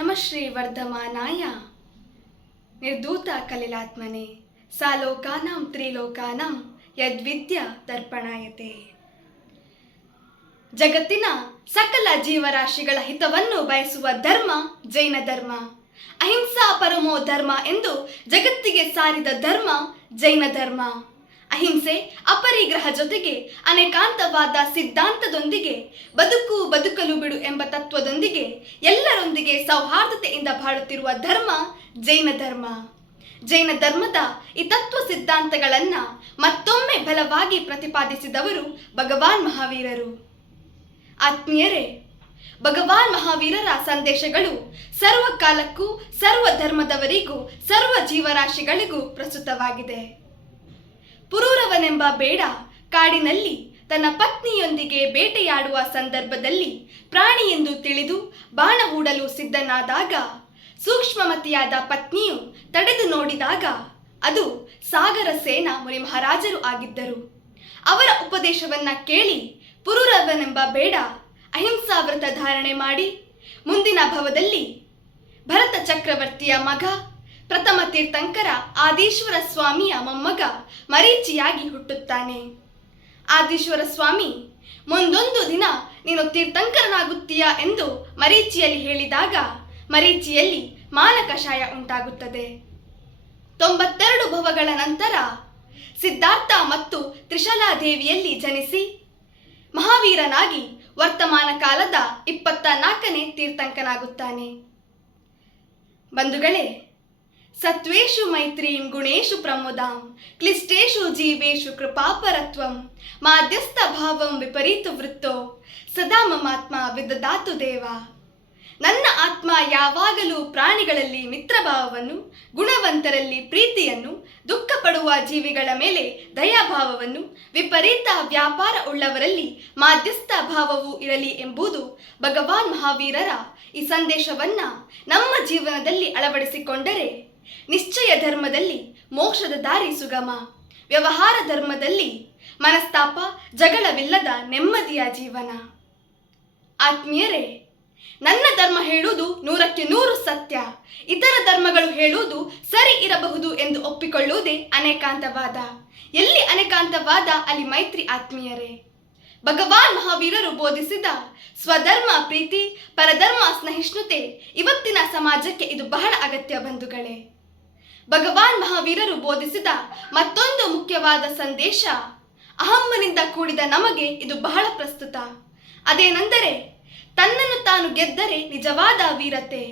ನಮ ಶ್ರೀ ವರ್ಧಮಾನಾಯ ನಿರ್ಧೂತ ಕಲಿಲಾತ್ಮನೆ ಸಾಲೋಕಾನಾಂ ತ್ರಿಲೋಕಾನಾಂ ಯದ್ವಿದ್ಯಾ ದರ್ಪಣಾಯತೆ. ಜಗತ್ತಿನ ಸಕಲ ಜೀವರಾಶಿಗಳ ಹಿತವನ್ನು ಬಯಸುವ ಧರ್ಮ ಜೈನ ಧರ್ಮ. ಅಹಿಂಸಾ ಪರಮೋ ಧರ್ಮ ಎಂದು ಜಗತ್ತಿಗೆ ಸಾರಿದ ಧರ್ಮ ಜೈನ ಧರ್ಮ. ಅಹಿಂಸೆ ಅಪರಿಗ್ರಹ ಜೊತೆಗೆ ಅನೇಕಾಂತವಾದ ಸಿದ್ಧಾಂತದೊಂದಿಗೆ ಬದುಕಲು ಬಿಡು ಎಂಬ ತತ್ವದೊಂದಿಗೆ ಎಲ್ಲರೊಂದಿಗೆ ಸೌಹಾರ್ದತೆಯಿಂದ ಬಾಳುತ್ತಿರುವ ಧರ್ಮ ಜೈನ ಧರ್ಮ. ಜೈನ ಧರ್ಮದ ಈ ತತ್ವ ಸಿದ್ಧಾಂತಗಳನ್ನ ಮತ್ತೊಮ್ಮೆ ಬಲವಾಗಿ ಪ್ರತಿಪಾದಿಸಿದವರು ಭಗವಾನ್ ಮಹಾವೀರರು. ಆತ್ಮೀಯರೇ, ಭಗವಾನ್ ಮಹಾವೀರರ ಸಂದೇಶಗಳು ಸರ್ವ ಕಾಲಕ್ಕೂ ಸರ್ವ ಧರ್ಮದವರಿಗೂ ಸರ್ವ ಜೀವರಾಶಿಗಳಿಗೂ ಪ್ರಸ್ತುತವಾಗಿದೆ. ಪುರೂರವನೆಂಬ ಬೇಡ ಕಾಡಿನಲ್ಲಿ ತನ್ನ ಪತ್ನಿಯೊಂದಿಗೆ ಬೇಟೆಯಾಡುವ ಸಂದರ್ಭದಲ್ಲಿ ಪ್ರಾಣಿ ಎಂದು ತಿಳಿದು ಬಾಣ ಹೂಡಲು ಸಿದ್ಧನಾದಾಗ ಸೂಕ್ಷ್ಮಮತಿಯಾದ ಪತ್ನಿಯು ತಡೆದು ನೋಡಿದಾಗ ಅದು ಸಾಗರಸೇನ ಮುನಿ ಮಹಾರಾಜರು ಆಗಿದ್ದರು. ಅವರ ಉಪದೇಶವನ್ನ ಕೇಳಿ ಪುರೂರವನೆಂಬ ಬೇಡ ಅಹಿಂಸಾ ವ್ರತ ಧಾರಣೆ ಮಾಡಿ ಮುಂದಿನ ಭವದಲ್ಲಿ ಭರತ ಚಕ್ರವರ್ತಿಯ ಮಗ ಪ್ರಥಮ ತೀರ್ಥಂಕರ ಆದೀಶ್ವರ ಸ್ವಾಮಿಯ ಮೊಮ್ಮಗ ಮರೀಚಿಯಾಗಿ ಹುಟ್ಟುತ್ತಾನೆ. ಆದೀಶ್ವರ ಸ್ವಾಮಿ ಮುಂದೊಂದು ದಿನ ನೀನು ತೀರ್ಥಂಕರನಾಗುತ್ತೀಯಾ ಎಂದು ಮರೀಚಿಯಲ್ಲಿ ಹೇಳಿದಾಗ ಮರೀಚಿಯಲ್ಲಿ ಮಾನಕಷಾಯ ಉಂಟಾಗುತ್ತದೆ. 92 ಭವಗಳ ನಂತರ ಸಿದ್ಧಾರ್ಥ ಮತ್ತು ತ್ರಿಶಲಾದೇವಿಯಲ್ಲಿ ಜನಿಸಿ ಮಹಾವೀರನಾಗಿ ವರ್ತಮಾನ ಕಾಲದ 24ನೇ ತೀರ್ಥಂಕನಾಗುತ್ತಾನೆ. ಬಂಧುಗಳೇ, ಸತ್ವೇಷು ಮೈತ್ರೀಂ ಗುಣೇಶು ಪ್ರಮೋದಾಂ ಕ್ಲಿಷ್ಟೇಷು ಜೀವೇಷು ಕೃಪಾಪರತ್ವಂ ಮಾಧ್ಯಸ್ಥ ಭಾವಂ ವಿಪರೀತ ವೃತ್ತೋ ಸದಾ ಮಮಾತ್ಮ ವಿದದಾತು ದೇವ. ನನ್ನ ಆತ್ಮ ಯಾವಾಗಲೂ ಪ್ರಾಣಿಗಳಲ್ಲಿ ಮಿತ್ರಭಾವವನ್ನು, ಗುಣವಂತರಲ್ಲಿ ಪ್ರೀತಿಯನ್ನು, ದುಃಖ ಪಡುವ ಜೀವಿಗಳ ಮೇಲೆ ದಯಾಭಾವವನ್ನು, ವಿಪರೀತ ವ್ಯಾಪಾರ ಉಳ್ಳವರಲ್ಲಿ ಮಾಧ್ಯಸ್ಥ ಭಾವವೂ ಇರಲಿ ಎಂಬುದು ಭಗವಾನ್ ಮಹಾವೀರರ ಈ ಸಂದೇಶವನ್ನ ನಮ್ಮ ಜೀವನದಲ್ಲಿ ಅಳವಡಿಸಿಕೊಂಡರೆ ನಿಶ್ಚಯ ಧರ್ಮದಲ್ಲಿ ಮೋಕ್ಷದ ದಾರಿ ಸುಗಮ, ವ್ಯವಹಾರ ಧರ್ಮದಲ್ಲಿ ಮನಸ್ತಾಪ ಜಗಳವಿಲ್ಲದ ನೆಮ್ಮದಿಯ ಜೀವನ. ಆತ್ಮೀಯರೇ, ನನ್ನ ಧರ್ಮ ಹೇಳುವುದು 100ಕ್ಕೆ 100 ಸತ್ಯ, ಇತರ ಧರ್ಮಗಳು ಹೇಳುವುದು ಸರಿ ಇರಬಹುದು ಎಂದು ಒಪ್ಪಿಕೊಳ್ಳುವುದೇ ಅನೇಕಾಂತವಾದ. ಎಲ್ಲಿ ಅನೇಕಾಂತವಾದ ಅಲ್ಲಿ ಮೈತ್ರಿ. ಆತ್ಮೀಯರೇ, ಭಗವಾನ್ ಮಹಾವೀರರು ಬೋಧಿಸಿದ ಸ್ವಧರ್ಮ ಪ್ರೀತಿ, ಪರಧರ್ಮ ಸಹಿಷ್ಣುತೆ ಇವತ್ತಿನ ಸಮಾಜಕ್ಕೆ ಇದು ಬಹಳ ಅಗತ್ಯ. ಬಂಧುಗಳೇ, ಭಗವಾನ್ ಮಹಾವೀರರು ಬೋಧಿಸಿದ ಮತ್ತೊಂದು ಮುಖ್ಯವಾದ ಸಂದೇಶ ಅಹಮ್ಮನಿಂದ ಕೂಡಿದ ನಮಗೆ ಇದು ಬಹಳ ಪ್ರಸ್ತುತ. ಅದೇನೆಂದರೆ, ತನ್ನನ್ನು ತಾನು ಗೆದ್ದರೆ ನಿಜವಾದ ವೀರತೆ,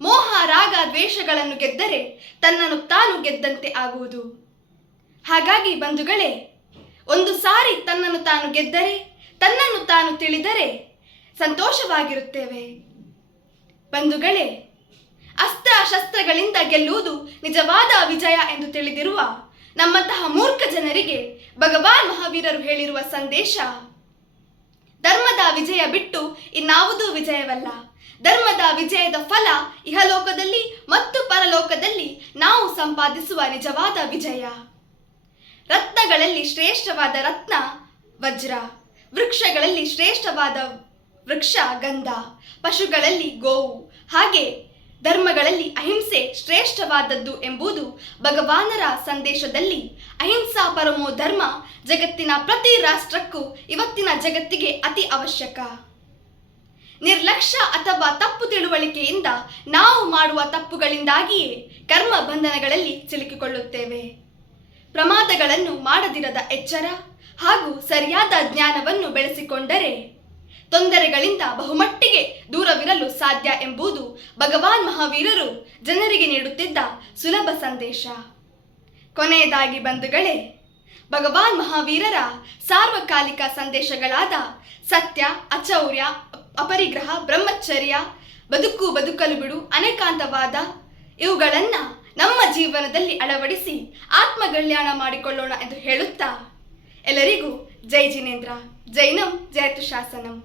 ಮೋಹ ರಾಗ ದ್ವೇಷಗಳನ್ನು ಗೆದ್ದರೆ ತನ್ನನ್ನು ತಾನು ಗೆದ್ದಂತೆ ಆಗುವುದು. ಹಾಗಾಗಿ ಬಂಧುಗಳೇ, ಒಂದು ಸಾರಿ ತನ್ನನ್ನು ತಾನು ಗೆದ್ದರೆ, ತನ್ನನ್ನು ತಾನು ತಿಳಿದರೆ ಸಂತೋಷವಾಗಿರುತ್ತೇವೆ. ಬಂಧುಗಳೇ, ಅಸ್ತ್ರ ಶಸ್ತ್ರಗಳಿಂದ ಗೆಲ್ಲುವುದು ನಿಜವಾದ ವಿಜಯ ಎಂದು ತಿಳಿದಿರುವ ನಮ್ಮಂತಹ ಮೂರ್ಖ ಜನರಿಗೆ ಭಗವಾನ್ ಮಹಾವೀರರು ಹೇಳಿರುವ ಸಂದೇಶ, ಧರ್ಮದ ವಿಜಯ ಬಿಟ್ಟು ಇನ್ನಾವುದೂ ವಿಜಯವಲ್ಲ. ಧರ್ಮದ ವಿಜಯದ ಫಲ ಇಹಲೋಕದಲ್ಲಿ ಮತ್ತು ಪರಲೋಕದಲ್ಲಿ ನಾವು ಸಂಪಾದಿಸುವ ನಿಜವಾದ ವಿಜಯ. ರತ್ನಗಳಲ್ಲಿ ಶ್ರೇಷ್ಠವಾದ ರತ್ನ ವಜ್ರ, ವೃಕ್ಷಗಳಲ್ಲಿ ಶ್ರೇಷ್ಠವಾದ ವೃಕ್ಷ ಗಂಧ, ಪಶುಗಳಲ್ಲಿ ಗೋವು, ಹಾಗೆ ಧರ್ಮಗಳಲ್ಲಿ ಅಹಿಂಸೆ ಶ್ರೇಷ್ಠವಾದದ್ದು ಎಂಬುದು ಭಗವಾನರ ಸಂದೇಶದಲ್ಲಿ ಅಹಿಂಸಾ ಪರಮೋ ಧರ್ಮ ಜಗತ್ತಿನ ಪ್ರತಿ ರಾಷ್ಟ್ರಕ್ಕೂ ಇವತ್ತಿನ ಜಗತ್ತಿಗೆ ಅತಿ ಅವಶ್ಯಕ. ನಿರ್ಲಕ್ಷ್ಯ ಅಥವಾ ತಪ್ಪು ತಿಳುವಳಿಕೆಯಿಂದ ನಾವು ಮಾಡುವ ತಪ್ಪುಗಳಿಂದಾಗಿಯೇ ಕರ್ಮ ಬಂಧನಗಳಲ್ಲಿ ಸಿಲುಕಿಕೊಳ್ಳುತ್ತೇವೆ. ಪ್ರಮಾದಗಳನ್ನು ಮಾಡದಿರದ ಎಚ್ಚರ ಹಾಗೂ ಸರಿಯಾದ ಜ್ಞಾನವನ್ನು ಬೆಳೆಸಿಕೊಂಡರೆ ತೊಂದರೆಗಳಿಂದ ಬಹುಮಟ್ಟಿಗೆ ದೂರವಿರಲು ಸಾಧ್ಯ ಎಂಬುದು ಭಗವಾನ್ ಮಹಾವೀರರು ಜನರಿಗೆ ನೀಡುತ್ತಿದ್ದ ಸುಲಭ ಸಂದೇಶ. ಕೊನೆಯದಾಗಿ ಬಂಧುಗಳೇ, ಭಗವಾನ್ ಮಹಾವೀರರ ಸಾರ್ವಕಾಲಿಕ ಸಂದೇಶಗಳಾದ ಸತ್ಯ, ಅಚೌರ್ಯ, ಅಪರಿಗ್ರಹ, ಬ್ರಹ್ಮಚರ್ಯ, ಬದುಕಲು ಬಿಡು, ಅನೇಕಾಂತವಾದ ಇವುಗಳನ್ನ ನಮ್ಮ ಜೀವನದಲ್ಲಿ ಅಳವಡಿಸಿ ಆತ್ಮಕಲ್ಯಾಣ ಮಾಡಿಕೊಳ್ಳೋಣ ಎಂದು ಹೇಳುತ್ತಾ ಎಲ್ಲರಿಗೂ ಜೈ ಜಿನೇಂದ್ರ, ಜೈನಂ ಜಯತು ಶಾಸನಂ.